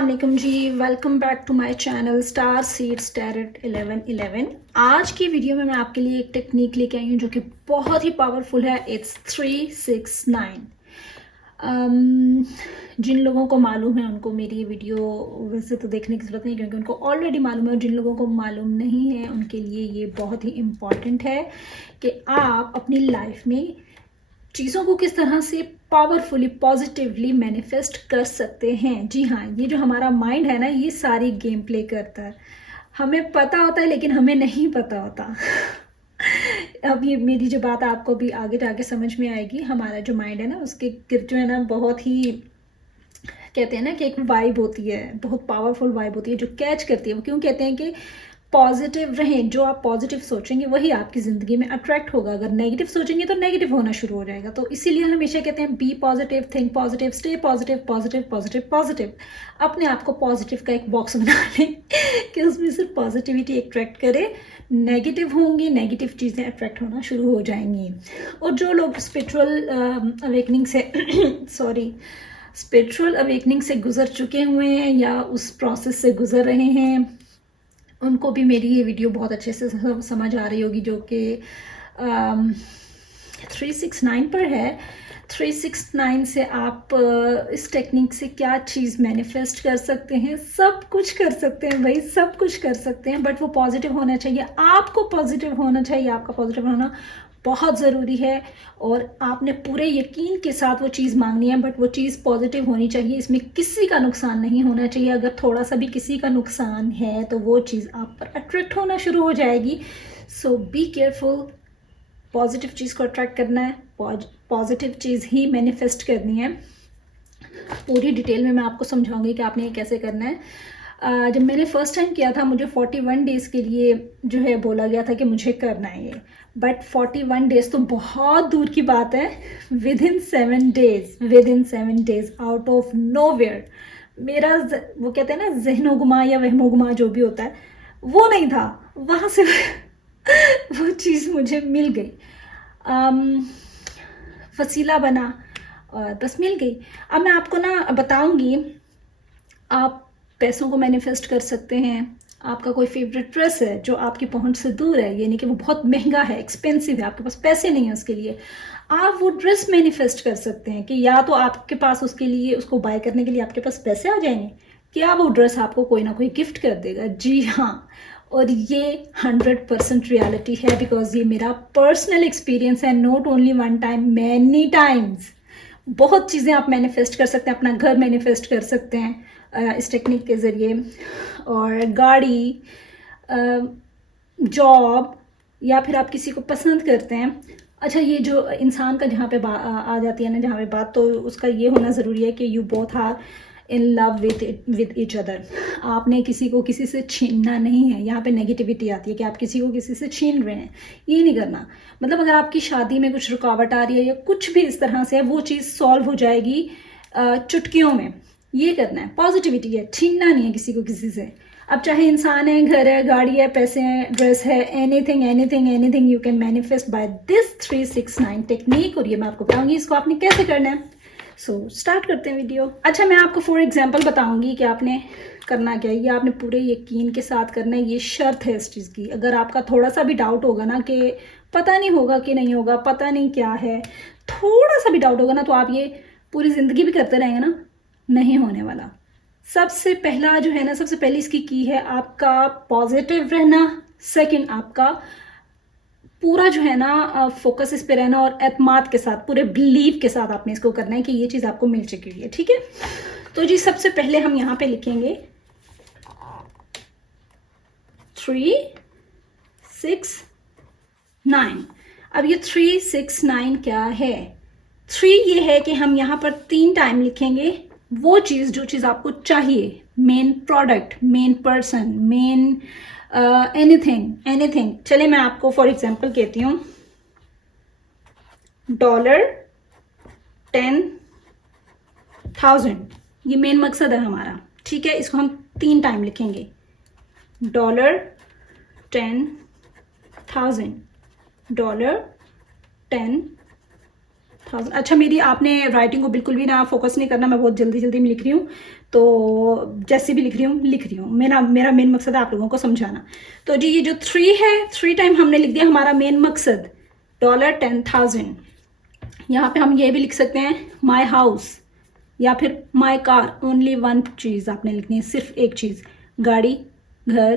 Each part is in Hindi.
अस्सलाम वालेकुम जी, welcome back to my channel star seeds tarot 1111। आज की वीडियो में मैं आपके लिए एक टेक्निक लेके आई हूँ जो कि बहुत ही पावरफुल है। इट्स 369। जिन लोगों को मालूम है उनको मेरी ये वीडियो वैसे तो देखने की ज़रूरत नहीं, क्योंकि उनको ऑलरेडी मालूम है। और जिन लोगों को मालूम नहीं है उनके लिए ये बहुत ही इम्पॉर्टेंट है कि आप अपनी लाइफ में चीज़ों को किस तरह से पावरफुली पॉजिटिवली मैनिफेस्ट कर सकते हैं। जी हाँ, ये जो हमारा माइंड है ना, ये सारी गेम प्ले करता है। हमें पता होता है लेकिन हमें नहीं पता होता। अब ये मेरी जो बात आपको भी आगे जाके समझ में आएगी। हमारा जो माइंड है ना, उसके गिर जो है ना, बहुत ही कहते हैं ना कि एक वाइब होती है, बहुत पावरफुल वाइब होती है जो कैच करती है। वो क्यों कहते हैं कि पॉजिटिव रहें, जो आप पॉजिटिव सोचेंगे वही आपकी ज़िंदगी में अट्रैक्ट होगा। अगर नेगेटिव सोचेंगे तो नेगेटिव होना शुरू हो जाएगा। तो इसीलिए हमेशा कहते हैं be positive, think positive, stay positive, positive positive positive. अपने आप को पॉजिटिव का एक बॉक्स बना लें कि उसमें सिर्फ पॉजिटिविटी अट्रैक्ट करे। नेगेटिव होंगे, नेगेटिव चीज़ें अट्रैक्ट होना शुरू हो जाएंगी। और जो लोग स्पिरिचुअल अवेकनिंग से स्पिरिचुअल अवेकनिंग से गुजर चुके हुए हैं या उस प्रोसेस से गुजर रहे हैं, उनको भी मेरी ये वीडियो बहुत अच्छे से समझ आ रही होगी, जो कि 369 पर है। 369 से आप इस टेक्निक से क्या चीज़ मैनिफेस्ट कर सकते हैं। सब कुछ कर सकते हैं भाई, सब कुछ कर सकते हैं, बट वो पॉजिटिव होना चाहिए। आपको पॉजिटिव होना चाहिए, आपका पॉजिटिव होना बहुत ज़रूरी है। और आपने पूरे यकीन के साथ वो चीज़ मांगनी है, बट वो चीज़ पॉजिटिव होनी चाहिए। इसमें किसी का नुकसान नहीं होना चाहिए। अगर थोड़ा सा भी किसी का नुकसान है तो वो चीज़ आप पर अट्रैक्ट होना शुरू हो जाएगी। सो बी केयरफुल। पॉजिटिव चीज़ को अट्रैक्ट करना है, पॉजिटिव चीज़ ही मैनिफेस्ट करनी है। पूरी डिटेल में मैं आपको समझाऊंगी कि आपने ये कैसे करना है। जब मैंने फर्स्ट टाइम किया था, मुझे 41 डेज़ के लिए जो है बोला गया था कि मुझे करना है ये। बट 41 डेज़ तो बहुत दूर की बात है। With in 7 days out of nowhere मेरा वो कहते हैं ना, जहनो गुमा या वहमो गुमा जो भी होता है, वो नहीं था। वहाँ से वो चीज़ मुझे मिल गई, वसीला बना और बस मिल गई। अब मैं आपको ना बताऊंगी, आप पैसों को मैनिफेस्ट कर सकते हैं। आपका कोई फेवरेट ड्रेस है जो आपकी पहुंच से दूर है, यानी कि वो बहुत महंगा है, एक्सपेंसिव है, आपके पास पैसे नहीं है उसके लिए, आप वो ड्रेस मैनिफेस्ट कर सकते हैं कि या तो आपके पास उसके लिए, उसको बाय करने के लिए आपके पास पैसे आ जाएंगे, क्या वो ड्रेस आपको कोई ना कोई गिफ्ट कर देगा। जी हाँ, और ये 100% रियलिटी है, बिकॉज ये मेरा पर्सनल एक्सपीरियंस है। Not only one time, many times. बहुत चीज़ें आप मैनिफेस्ट कर सकते हैं। अपना घर मैनिफेस्ट कर सकते हैं इस टेक्निक के ज़रिए, और गाड़ी, जॉब, या फिर आप किसी को पसंद करते हैं। अच्छा, ये जो इंसान का जहाँ पे आ जाती है ना, जहाँ पे बात, तो उसका ये होना ज़रूरी है कि you both are in love with each other. आपने किसी को किसी से छीनना नहीं है। यहाँ पे नेगेटिविटी आती है कि आप किसी को किसी से छीन रहे हैं, ये नहीं करना। मतलब अगर आपकी शादी में कुछ रुकावट आ रही है या कुछ भी इस तरह से है, वो चीज़ सॉल्व हो जाएगी चुटकियों में। ये करना है, पॉजिटिविटी है, छीनना नहीं है किसी को किसी से। अब चाहे इंसान है, घर है, गाड़ी है, पैसे हैं, ड्रेस है, anything anything anything you can manifest by this 369 technique. और ये मैं आपको बताऊंगी इसको आपने कैसे करना है। सो स्टार्ट करते हैं वीडियो। अच्छा, मैं आपको फॉर एग्जांपल बताऊंगी कि आपने करना क्या है। ये आपने पूरे यकीन के साथ करना है, ये शर्त है इस चीज़ की। अगर आपका थोड़ा सा भी डाउट होगा ना कि पता नहीं होगा कि नहीं होगा, पता नहीं क्या है, थोड़ा सा भी डाउट होगा ना, तो आप ये पूरी ज़िंदगी भी करते रहेंगे ना, नहीं होने वाला। सबसे पहला जो है ना, सबसे पहले इसकी की है आपका पॉजिटिव रहना। सेकंड, आपका पूरा जो है ना फोकस इस पे रहना, और एतमाद के साथ, पूरे बिलीव के साथ आपने इसको करना है कि ये चीज़ आपको मिल चुकी हुई है। ठीक है, तो जी सबसे पहले हम यहाँ पे लिखेंगे 369। अब ये 369 क्या है? 3 ये है कि हम यहाँ पर 3 टाइम लिखेंगे वो चीज़, जो चीज़ आपको चाहिए। Main product, main person, main anything. चले मैं आपको फॉर एग्जांपल कहती हूँ, $10,000, ये मेन मकसद है हमारा। ठीक है, इसको हम 3 टाइम लिखेंगे, $10,000, $10,000। 1000। अच्छा, मेरी आपने राइटिंग को बिल्कुल भी ना फोकस नहीं करना, मैं बहुत जल्दी जल्दी में लिख रही हूँ, तो जैसे भी लिख रही हूँ। मेरा मेन मकसद है आप लोगों को समझाना। तो जी ये जो 3 है, 3 टाइम हमने लिख दिया हमारा मेन मकसद, $10,000। यहाँ पे हम ये भी लिख सकते हैं माई हाउस या फिर माई कार। ओनली वन चीज़ आपने लिखनी है, सिर्फ एक चीज़, गाड़ी, घर,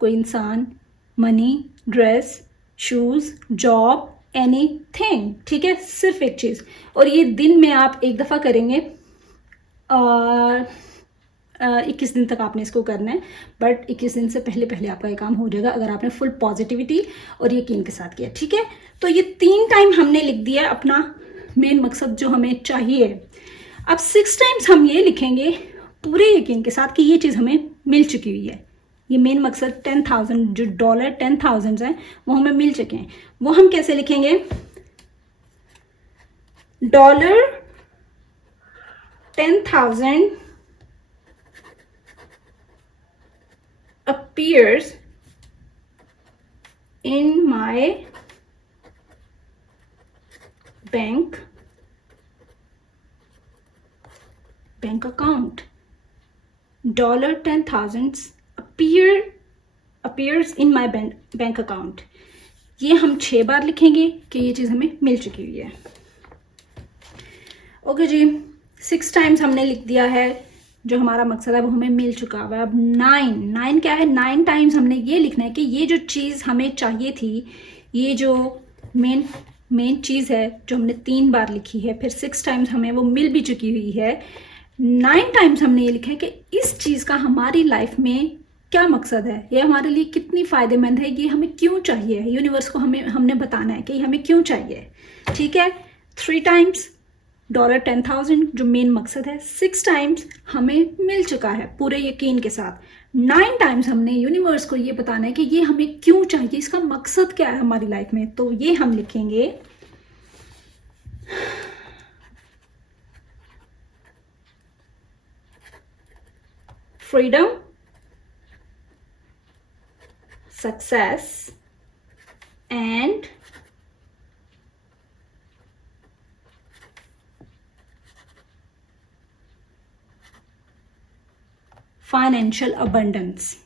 कोई इंसान, money, dress, shoes, job, anything. ठीक है, सिर्फ एक चीज़। और ये दिन में आप एक दफ़ा करेंगे, 21 दिन तक आपने इसको करना है, बट 21 दिन से पहले पहले आपका ये काम हो जाएगा अगर आपने फुल पॉजिटिविटी और यकीन के साथ किया। ठीक है, तो ये 3 टाइम हमने लिख दिया अपना मेन मकसद जो हमें चाहिए। अब 6 टाइम्स हम ये लिखेंगे पूरे यकीन के साथ कि ये चीज़ हमें मिल चुकी हुई है। ये मेन मकसद 10,000 जो $10,000 हैं वो हमें मिल चुके हैं। वो हम कैसे लिखेंगे? $10,000 appears in my bank account. $10,000 appears in my bank account. ये हम 6 बार लिखेंगे कि ये चीज़ हमें मिल चुकी हुई है। ओके जी, 6 टाइम्स हमने लिख दिया है, जो हमारा मकसद है वो हमें मिल चुका हुआ है। अब 9 क्या है? 9 टाइम्स हमने ये लिखना है कि ये जो चीज़ हमें चाहिए थी, ये जो मेन चीज़ है जो हमने 3 बार लिखी है, फिर 6 टाइम्स हमें वो मिल भी चुकी हुई है। 9 टाइम्स हमने ये लिखा है कि इस चीज़ का हमारी लाइफ में क्या मकसद है, ये हमारे लिए कितनी फ़ायदेमंद है, ये हमें क्यों चाहिए। यूनिवर्स को हमने बताना है कि हमें क्यों चाहिए। ठीक है, 3 टाइम्स $10,000 जो मेन मकसद है, 6 टाइम्स हमें मिल चुका है पूरे यकीन के साथ। 9 टाइम्स हमने यूनिवर्स को ये बताना है कि ये हमें क्यों चाहिए, इसका मकसद क्या है हमारी लाइफ में। तो ये हम लिखेंगे freedom, success and financial abundance.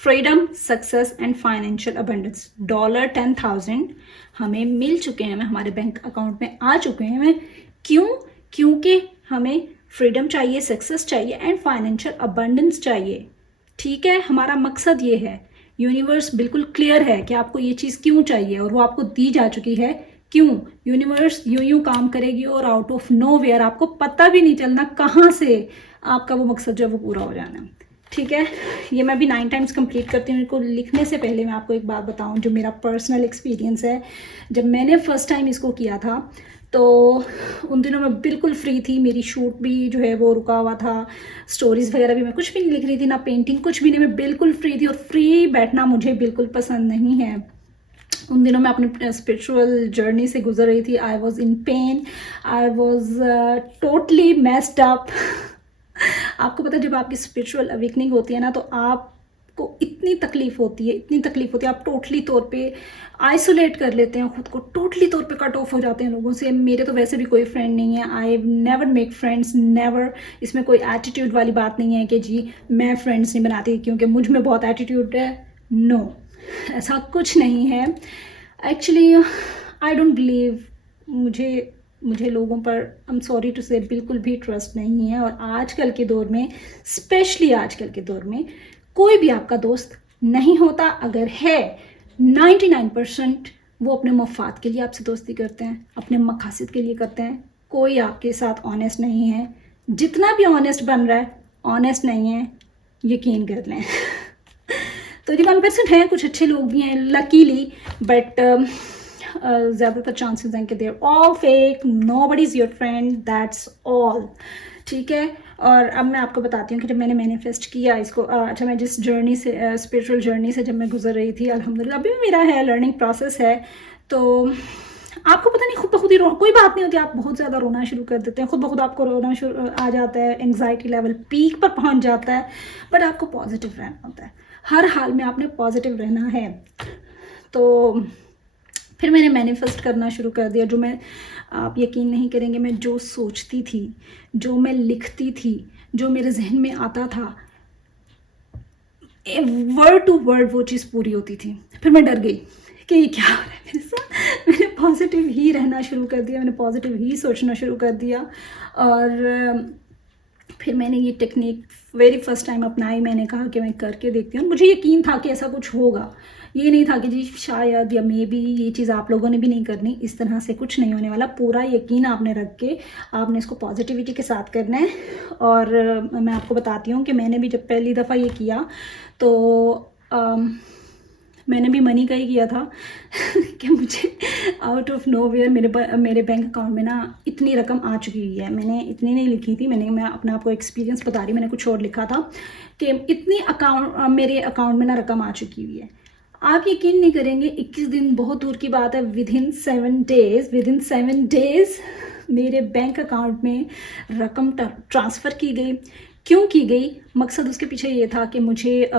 Freedom, success and financial abundance. $10,000 हमें मिल चुके हैं, हमें हमारे बैंक अकाउंट में आ चुके हैं। क्यों? क्योंकि हमें फ्रीडम चाहिए, सक्सेस चाहिए एंड फाइनेंशियल अबंडेंस चाहिए। ठीक है, हमारा मकसद ये है। यूनिवर्स बिल्कुल क्लियर है कि आपको ये चीज़ क्यों चाहिए और वो आपको दी जा चुकी है। क्यों? यूनिवर्स यूं काम करेगी और आउट ऑफ नोवेयर आपको पता भी नहीं चलना कहाँ से आपका वो मकसद जो है वो पूरा हो जाना है। ठीक है, ये मैं भी 9 टाइम्स कंप्लीट करती हूँ। इनको लिखने से पहले मैं आपको एक बात बताऊँ जो मेरा पर्सनल एक्सपीरियंस है। जब मैंने फर्स्ट टाइम इसको किया था तो उन दिनों मैं बिल्कुल फ्री थी, मेरी शूट भी जो है वो रुका हुआ था, स्टोरीज़ वगैरह भी मैं कुछ भी नहीं लिख रही थी, ना पेंटिंग, कुछ भी नहीं। मैं बिल्कुल फ्री थी और फ्री बैठना मुझे बिल्कुल पसंद नहीं है। उन दिनों मैं अपनी स्पिरिचुअल जर्नी से गुजर रही थी। I was in pen, I was totally messed up. आपको पता है जब आपकी स्पिरिचुअल अवेकनिंग होती है ना, तो आपको इतनी तकलीफ होती है, आप टोटली तौर पे आइसोलेट कर लेते हैं खुद को, टोटली तौर पे कट ऑफ हो जाते हैं लोगों से। मेरे तो वैसे भी कोई फ्रेंड नहीं है, I never make friends, never. इसमें कोई एटीट्यूड वाली बात नहीं है कि जी मैं फ्रेंड्स नहीं बनाती क्योंकि मुझ में बहुत एटीट्यूड है। नो, ऐसा कुछ नहीं है। एक्चुअली आई डोंट बिलीव, मुझे लोगों पर, आई एम सॉरी टू से, बिल्कुल भी ट्रस्ट नहीं है। और आजकल के दौर में, स्पेशली आजकल के दौर में, कोई भी आपका दोस्त नहीं होता। अगर है 99% वो अपने मफाद के लिए आपसे दोस्ती करते हैं, अपने मकासद के लिए करते हैं। कोई आपके साथ ऑनेस्ट नहीं है। जितना भी ऑनेस्ट बन रहा है, ऑनेस्ट नहीं है, यकीन कर लें। तो जी 1% हैं, कुछ अच्छे लोग भी हैं लकीली, बट ज़्यादातर चांसेस हैं कि they are all fake, nobody is your friend, that's all. ठीक है, और अब मैं आपको बताती हूँ कि जब मैंने मैनिफेस्ट किया इसको, अच्छा मैं जिस जर्नी से, स्पिरिचुअल जर्नी से जब मैं गुजर रही थी, अल्हम्दुलिल्लाह अभी भी मेरा है, लर्निंग प्रोसेस है। तो आपको पता नहीं, खुद ब खुद ही कोई बात नहीं होती, आप बहुत ज़्यादा रोना शुरू कर देते हैं, खुद ब खुद आपको रोना शुरू आ जाता है, एंग्जाइटी लेवल पीक पर पहुँच जाता है। बट आपको पॉजिटिव रहना होता है, हर हाल में आपने पॉजिटिव रहना है। तो फिर मैंने मैनिफेस्ट करना शुरू कर दिया। जो मैं, आप यकीन नहीं करेंगे, मैं जो सोचती थी, जो मैं लिखती थी, जो मेरे जहन में आता था, वर्ड टू वर्ड वो चीज़ पूरी होती थी। फिर मैं डर गई कि ये क्या हो रहा है मेरे साथ। मैंने पॉजिटिव ही रहना शुरू कर दिया, मैंने पॉजिटिव ही सोचना शुरू कर दिया। और फिर मैंने ये टेक्निक वेरी फर्स्ट टाइम अपनाई। मैंने कहा कि मैं करके देखती हूँ। मुझे यकीन था कि ऐसा कुछ होगा, ये नहीं था कि जी शायद या मे बी ये चीज़ आप लोगों ने भी नहीं करनी। इस तरह से कुछ नहीं होने वाला। पूरा यकीन आपने रख के आपने इसको पॉजिटिविटी के साथ करना है। और मैं आपको बताती हूँ कि मैंने भी जब पहली दफ़ा ये किया तो मैंने भी मनी का ही किया था कि मुझे आउट ऑफ नोवेयर मेरे बैंक अकाउंट में ना इतनी रकम आ चुकी हुई है। मैंने इतनी नहीं लिखी थी, मैं अपना आपको एक्सपीरियंस बता रही, मैंने कुछ और लिखा था कि इतनी मेरे अकाउंट में ना रकम आ चुकी हुई है। आप यकीन नहीं करेंगे, 21 दिन बहुत दूर की बात है, विदिन 7 डेज मेरे बैंक अकाउंट में रकम ट्रांसफ़र की गई। क्यों की गई? मकसद उसके पीछे ये था कि मुझे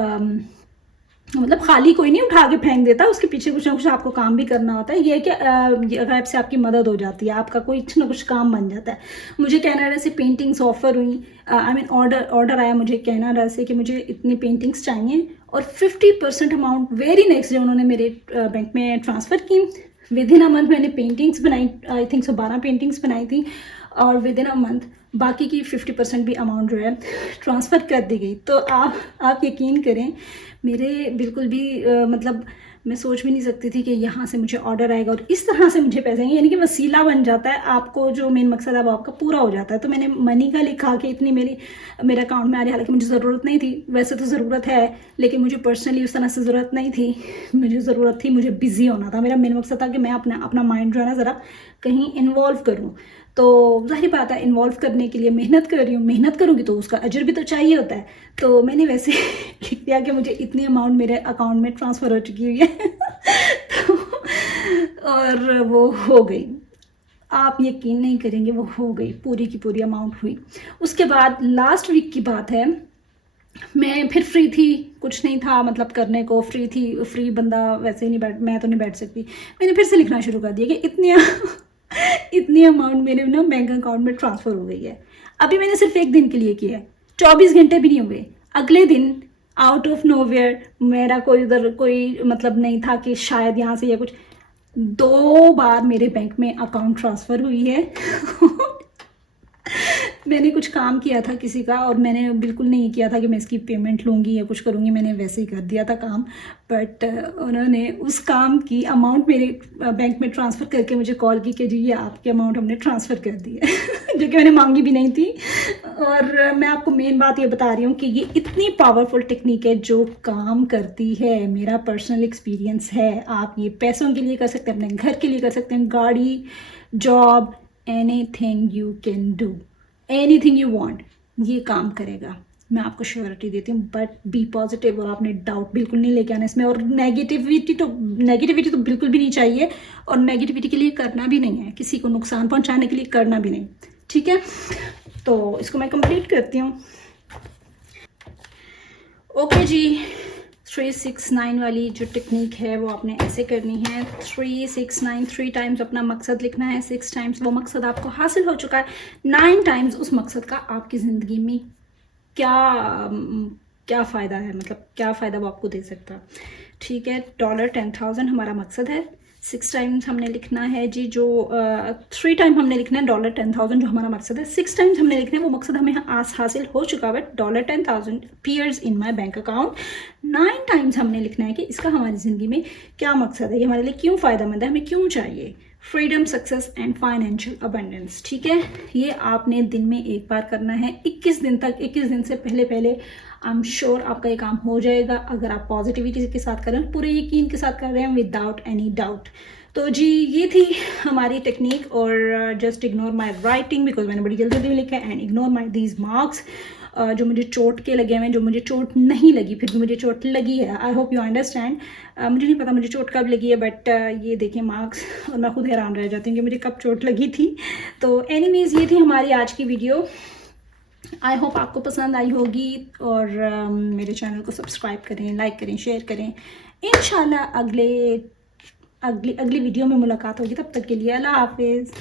मतलब खाली कोई नहीं उठा के फेंक देता, उसके पीछे कुछ ना कुछ आपको काम भी करना होता है। ये है कि गैप से आपकी मदद हो जाती है, आपका कुछ ना कुछ काम बन जाता है। मुझे कनाडा से पेंटिंग्स ऑफर हुई, आई मीन ऑर्डर आया मुझे कनाडा से कि मुझे इतनी पेंटिंग्स चाहिए, और 50% अमाउंट वेरी नेक्स्ट डे उन्होंने मेरे बैंक में ट्रांसफ़र की। विद इन अ मंथ मैंने पेंटिंग्स बनाई, आई थिंक सो 12 पेंटिंग्स बनाई थी, और विद इन अ मंथ बाकी की 50% भी अमाउंट जो है ट्रांसफ़र कर दी गई। तो आप यकीन करें, मेरे बिल्कुल भी मतलब मैं सोच भी नहीं सकती थी कि यहाँ से मुझे ऑर्डर आएगा और इस तरह से मुझे पैसे आएंगे। यानी कि वसीला बन जाता है, आपको जो मेन मकसद है वो आपका पूरा हो जाता है। तो मैंने मनी का लिखा कि इतनी मेरे अकाउंट में आ रही है, हालांकि मुझे ज़रूरत नहीं थी। वैसे तो ज़रूरत है, लेकिन मुझे पर्सनली उस तरह से ज़रूरत नहीं थी। मुझे ज़रूरत थी, मुझे बिजी होना था। मेरा मेन मकसद था कि मैं अपना माइंड जो है ना ज़रा कहीं इन्वॉल्व करूँ। तो जाहिर बात है, इन्वॉल्व करने के लिए मेहनत कर रही हूँ, मेहनत करूँगी तो उसका अजर भी तो चाहिए होता है। तो मैंने वैसे लिख दिया कि मुझे इतनी अमाउंट मेरे अकाउंट में ट्रांसफ़र हो चुकी हुई है। तो और वो हो गई, आप यकीन नहीं करेंगे, वो हो गई, पूरी की पूरी अमाउंट हुई। उसके बाद लास्ट वीक की बात है, मैं फिर फ्री थी, कुछ नहीं था मतलब करने को, फ्री थी। फ्री बंदा वैसे ही नहीं मैं तो नहीं बैठ सकती। मैंने फिर से लिखना शुरू कर दिया कि इतनी अमाउंट मेरे ना बैंक अकाउंट में ट्रांसफ़र हो गई है। अभी मैंने सिर्फ एक दिन के लिए किया है, 24 घंटे भी नहीं हुए, अगले दिन आउट ऑफ नोवेयर मेरा कोई मतलब नहीं था कि शायद यहाँ से या कुछ, 2 बार मेरे बैंक में अकाउंट ट्रांसफ़र हुई है। मैंने कुछ काम किया था किसी का, और मैंने बिल्कुल नहीं किया था कि मैं इसकी पेमेंट लूँगी या कुछ करूँगी, मैंने वैसे ही कर दिया था काम। बट उन्होंने उस काम की अमाउंट मेरे बैंक में ट्रांसफ़र करके मुझे कॉल की कि जी ये आपकी अमाउंट हमने ट्रांसफ़र कर दी है। जो कि मैंने मांगी भी नहीं थी। और मैं आपको मेन बात ये बता रही हूँ कि ये इतनी पावरफुल टेक्निक है जो काम करती है। मेरा पर्सनल एक्सपीरियंस है। आप ये पैसों के लिए कर सकते हैं, अपने घर के लिए कर सकते हैं, गाड़ी, job, anything you can do, anything you want, ये काम करेगा, मैं आपको श्योरिटी देती हूँ। बट बी पॉजिटिव, और आपने डाउट बिल्कुल नहीं लेके आना इसमें। और नेगेटिविटी तो बिल्कुल भी नहीं चाहिए, और नेगेटिविटी के लिए करना भी नहीं है, किसी को नुकसान पहुंचाने के लिए करना भी नहीं, ठीक है। तो इसको मैं कंप्लीट करती हूँ। ओके जी, 369 वाली जो टेक्निक है वो आपने ऐसे करनी है। 369 3 टाइम्स अपना मकसद लिखना है, 6 टाइम्स वो मकसद आपको हासिल हो चुका है, 9 टाइम्स उस मकसद का आपकी ज़िंदगी में क्या फ़ायदा है, मतलब क्या फ़ायदा वो आपको दे सकता है, ठीक है। $10,000 हमारा मकसद है। 6 टाइम्स हमने लिखना है जी, जो 3 टाइम हमने लिखना है $10,000 जो हमारा मकसद है। 6 टाइम्स हमने लिखना है, वो मकसद हमें हासिल हो चुका है, $10,000 अपीयर्स इन माई बैंक अकाउंट। 9 टाइम्स हमने लिखना है कि इसका हमारी ज़िंदगी में क्या मकसद है, ये हमारे लिए क्यों फ़ायदेमंद है, हमें क्यों चाहिए। Freedom, success and financial abundance, ठीक है। ये आपने दिन में एक बार करना है, 21 दिन तक। 21 दिन से पहले आई एम श्योर आपका ये काम हो जाएगा, अगर आप पॉजिटिविटी के साथ कर रहे हैं, पूरे यकीन के साथ कर रहे हैं, विदाउट एनी डाउट। तो जी ये थी हमारी टेक्निक। और just ignore my writing because मैंने बड़ी जल्दी में लिखा है, and ignore my these marks जो मुझे चोट के लगे हुए हैं, जो मुझे चोट नहीं लगी, फिर भी मुझे चोट लगी है। I hope you understand. मुझे नहीं पता मुझे चोट कब लगी है, बट ये देखिए मार्क्स, और मैं खुद हैरान रह जाती हूँ कि मुझे कब चोट लगी थी। तो एनीवेज ये थी हमारी आज की वीडियो। आई होप आपको पसंद आई होगी, और मेरे चैनल को सब्सक्राइब करें, लाइक करें, शेयर करें। इंशाल्लाह अगली वीडियो में मुलाकात होगी, तब तक के लिए अल्लाह हाफिज़।